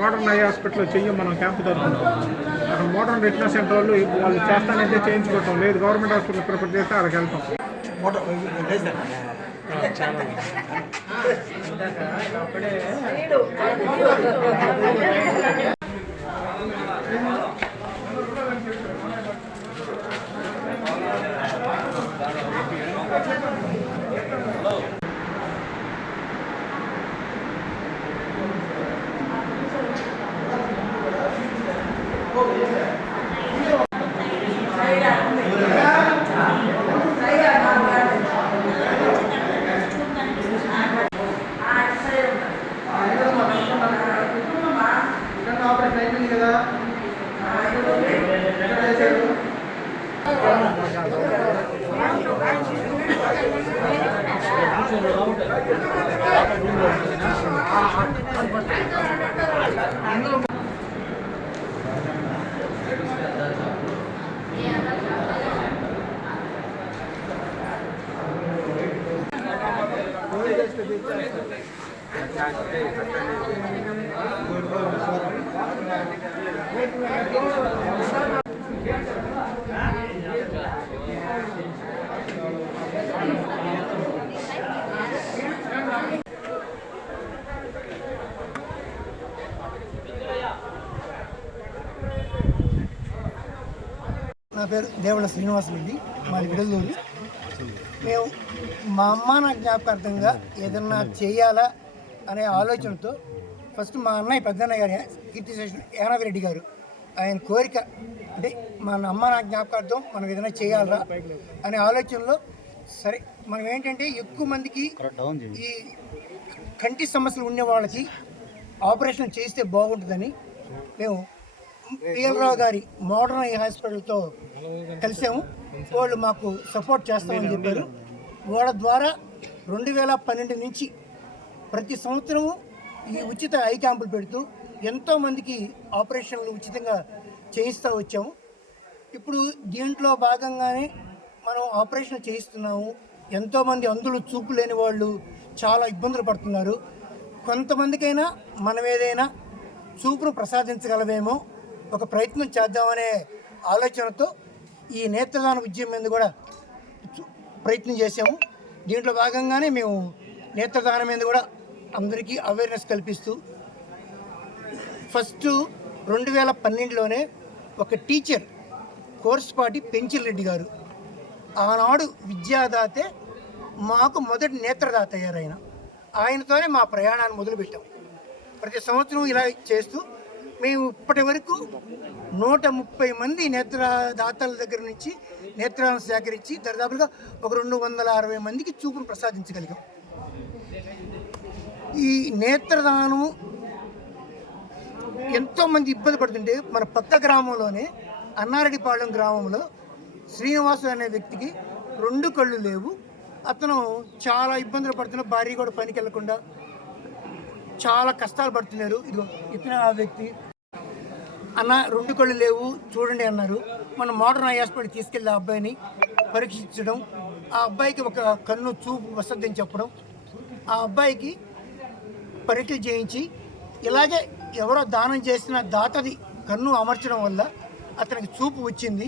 Modern I హాస్పిటల్లో చెయ్యం మనం క్యాంపు జరుగుతున్నాం. అక్కడ మోడర్న్ రెటినా సెంటర్ వాళ్ళు చేస్తానంటే చేయించుకోవటం లేదు. గవర్నమెంట్ హాస్పిటల్ ప్రిఫర్ చేస్తే అక్కడికి వెళ్తాం. నా పేరు దేవుళ్ళ శ్రీనివాసరెడ్డి, మాది విడదూరు. మేము మా అమ్మ నా జ్ఞాపకార్థంగా ఏదన్నా చేయాలా అనే ఆలోచనతో ఫస్ట్ మా అన్నయ్య పెద్దన్నయ్య గారి కీర్తిశేషులు యానాగిరెడ్డి గారు ఆయన కోరిక అంటే మా అమ్మ నా జ్ఞాపకార్థం మనం ఏదైనా చేయాలరా అనే ఆలోచనలో సరే మనం ఏంటంటే ఎక్కువ మందికి ఈ కంటి సమస్యలు ఉండే వాళ్ళకి ఆపరేషన్ చేస్తే బాగుంటుందని మేము పిఎల్ గారి మోడర్న్ ఐ హాస్పిటల్తో కలిసాము. వాళ్ళు మాకు సపోర్ట్ చేస్తామని చెప్పారు. వాళ్ళ ద్వారా 2012 నుంచి ప్రతి సంవత్సరము ఈ ఉచిత ఐ క్యాంపులు పెడుతూ ఎంతోమందికి ఆపరేషన్లు ఉచితంగా చేయిస్తూ వచ్చాము. ఇప్పుడు దీంట్లో భాగంగానే మనం ఆపరేషన్ చేయిస్తున్నాము. ఎంతోమంది అందులో చూపు లేని వాళ్ళు చాలా ఇబ్బందులు పడుతున్నారు. కొంతమందికైనా మనం ఏదైనా చూపును ప్రసాదించగలమేమో ఒక ప్రయత్నం చేద్దామనే ఆలోచనతో ఈ నేత్రదాన ఉద్యమం మీద కూడా ప్రయత్నం చేసాము. దీంట్లో భాగంగానే మేము నేత్రదానం మీద కూడా అందరికీ అవేర్నెస్ కల్పిస్తూ ఫస్ట్ 2012లోనే ఒక టీచర్ కోర్సుపాటి పెంచిరెడ్డి గారు ఆనాడు విద్యాదాతే మాకు మొదటి నేత్రదాత అయ్యారు. ఆయనతోనే మా ప్రయాణాన్ని మొదలుపెట్టాం. ప్రతి సంవత్సరం ఇలా చేస్తూ మేము ఇప్పటి వరకు 130 మంది నేత్రదాతల దగ్గర నుంచి నేత్రాలను సేకరించి దాదాపుగా ఒక 260 మందికి చూపును ప్రసాదించగలిగాం. ఈ నేత్రదానం ఎంతోమంది ఇబ్బంది పడుతుంటే మన పక్క గ్రామంలోనే అన్నారెడ్డిపాళెం గ్రామంలో శ్రీనివాసు అనే వ్యక్తికి 2 కళ్ళు లేవు. అతను చాలా ఇబ్బందులు పడుతున్న, భార్య కూడా పనికి వెళ్లకుండా చాలా కష్టాలు పడుతున్నారు. ఇదిగో ఇతను ఆ వ్యక్తి. అన్న 2 కళ్ళు లేవు చూడండి అన్నారు. మన మోడర్న్ ఐ హాస్పిటల్ తీసుకెళ్ళి ఆ అబ్బాయిని పరీక్షించడం, ఆ అబ్బాయికి ఒక కన్ను చూపు వసద్దని చెప్పడం, ఆ అబ్బాయికి పరీక్షలు చేయించి ఇలాగే ఎవరో దానం చేసిన దాతది కన్ను అమర్చడం వల్ల అతనికి చూపు వచ్చింది.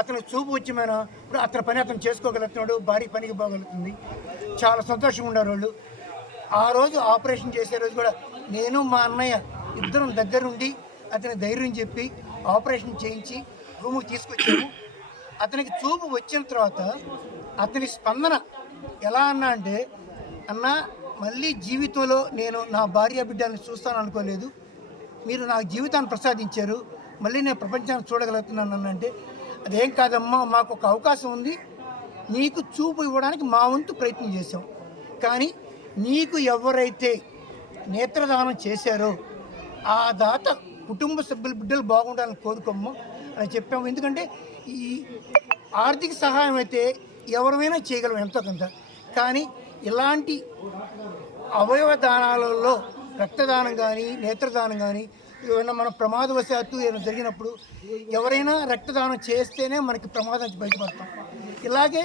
అతనికి చూపు వచ్చి మన ఇప్పుడు అతని పని అతను చేసుకోగలుగుతున్నాడు, భార్య పనికి పోగలుగుతుంది. చాలా సంతోషంగా ఉన్నారు వాళ్ళు. ఆ రోజు ఆపరేషన్ చేసే రోజు కూడా నేను మా అన్నయ్య ఇద్దరం దగ్గరుండి అతని ధైర్యం చెప్పి ఆపరేషన్ చేయించి రూముకి తీసుకొచ్చాము. అతనికి చూపు వచ్చిన తర్వాత అతని స్పందన ఎలా అన్నా అంటే, అన్న మళ్ళీ జీవితంలో నేను నా భార్య బిడ్డల్ని చూస్తాను అనుకోలేదు, మీరు నాకు జీవితాన్ని ప్రసాదించారు, మళ్ళీ నేను ప్రపంచాన్ని చూడగలుగుతున్నాను అన్నంటే, అదేం కాదమ్మా, మాకు ఒక అవకాశం ఉంది, నీకు చూపు ఇవ్వడానికి మా వంతు ప్రయత్నం చేశాం, కానీ నీకు ఎవరైతే నేత్రదానం చేశారో ఆ దాత కుటుంబ సభ్యుల బిడ్డలు బాగుండాలని కోరుకోమ్మా అని చెప్పాము. ఎందుకంటే ఈ ఆర్థిక సహాయం అయితే ఎవరైనా చేయగలం ఎంతో కొంత. కానీ ఇలాంటి అవయవ దానాలలో రక్తదానం కానీ నేత్రదానం కానీ ఏమైనా మన ప్రమాదవశాత్తు ఏమైనా జరిగినప్పుడు ఎవరైనా రక్తదానం చేస్తేనే మనకి ప్రమాదం నుంచి బయటపడతాం. ఇలాగే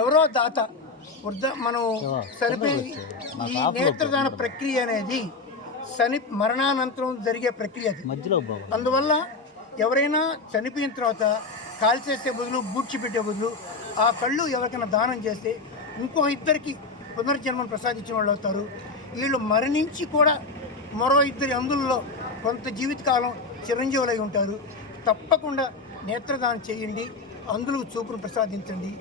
ఎవరో దాత మనం చనిపోయి ఈ నేత్రదాన ప్రక్రియ అనేది మరణానంతరం జరిగే ప్రక్రియ అది. అందువల్ల ఎవరైనా చనిపోయిన తర్వాత కాల్చేసే బదులు బూడ్చిపెట్టే బదులు ఆ కళ్ళు ఎవరికైనా దానం చేస్తే ఇంకో ఇద్దరికి పునర్జన్మను ప్రసాదించిన వాళ్ళు అవుతారు. వీళ్ళు మరణించి కూడా మరో ఇద్దరి అందుల్లో కొంత జీవితకాలం చిరంజీవులై ఉంటారు. తప్పకుండా నేత్రదానం చేయండి, అందులకు చూపును ప్రసాదించండి,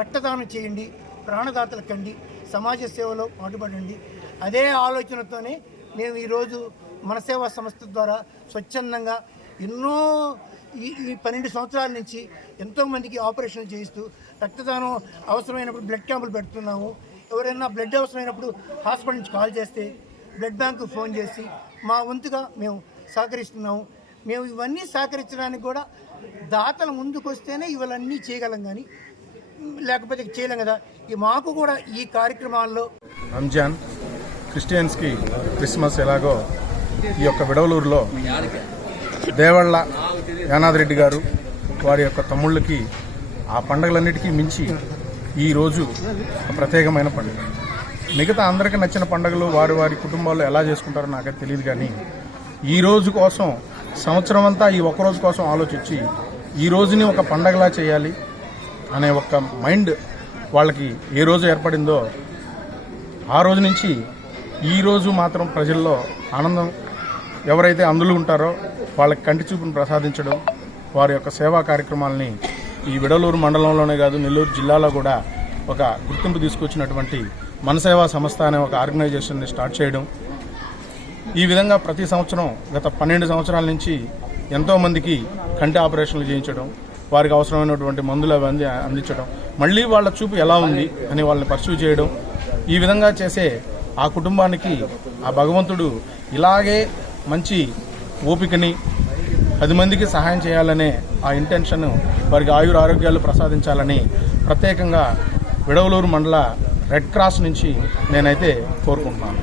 రక్తదానం చేయండి, ప్రాణదాతలు కండి, సమాజ సేవలో పాటుపడండి. అదే ఆలోచనతోనే మేము ఈరోజు మన సేవా సంస్థ ద్వారా స్వచ్ఛందంగా ఎన్నో ఈ 12 సంవత్సరాల నుంచి ఎంతోమందికి ఆపరేషన్లు చేయిస్తూ రక్తదానం అవసరమైనప్పుడు బ్లడ్ క్యాంపులు పెడుతున్నాము. ఎవరైనా బ్లడ్ అవసరమైనప్పుడు హాస్పిటల్ నుంచి కాల్ చేస్తే బ్లడ్ బ్యాంకు ఫోన్ చేసి మా వంతుగా మేము సహకరిస్తున్నాము. మేము ఇవన్నీ సహకరించడానికి కూడా దాతల ముందుకు వస్తేనే ఇవన్నీ చేయగలం, కానీ లేకపోతే చేయలేం కదా. మాకు కూడా ఈ కార్యక్రమాల్లో రంజాన్ క్రిస్టియన్స్కి క్రిస్మస్ ఎలాగో ఈ యొక్క విడవలూరులో దేవళ్ళ యానాదిరెడ్డి గారు వారి యొక్క తమ్ముళ్ళకి ఆ పండుగలన్నిటికీ మించి ఈరోజు ఒక ప్రత్యేకమైన పండుగ. మిగతా అందరికీ నచ్చిన పండుగలు వారి వారి కుటుంబాల్లో ఎలా చేసుకుంటారో నాకైతే తెలియదు, కానీ ఈ రోజు కోసం సంవత్సరం అంతా ఈ ఒక్కరోజు కోసం ఆలోచించి ఈ రోజుని ఒక పండగలా చేయాలి అనే ఒక మైండ్ వాళ్ళకి ఏ రోజు ఏర్పడిందో ఆ రోజు నుంచి ఈ రోజు మాత్రం ప్రజల్లో ఆనందం, ఎవరైతే అందులో ఉంటారో వాళ్ళకి కంటి చూపును ప్రసాదించడం, వారి యొక్క సేవా కార్యక్రమాలని ఈ విడవలూరు మండలంలోనే కాదు నెల్లూరు జిల్లాలో కూడా ఒక గుర్తింపు తీసుకొచ్చినటువంటి మనసేవా సంస్థ అనే ఒక ఆర్గనైజేషన్ని స్టార్ట్ చేయడం. ఈ విధంగా ప్రతి సంవత్సరం గత 12 సంవత్సరాల నుంచి ఎంతోమందికి కంటి ఆపరేషన్లు చేయించడం, వారికి అవసరమైనటువంటి మందులు అవన్నీ అందించడం, మళ్ళీ వాళ్ళ చూపు ఎలా ఉంది అని వాళ్ళని పర్సూ చేయడం. ఈ విధంగా చేసే ఆ కుటుంబానికి ఆ భగవంతుడు ఇలాగే మంచి ఓపికని 10 మందికి సహాయం చేయాలనే ఆ ఇంటెన్షన్, వారికి ఆరోగ్యాలు ప్రసాదించాలని ప్రత్యేకంగా విడవలూరు మండల రెడ్ క్రాస్ నుంచి నేనైతే కోరుకుంటున్నాను.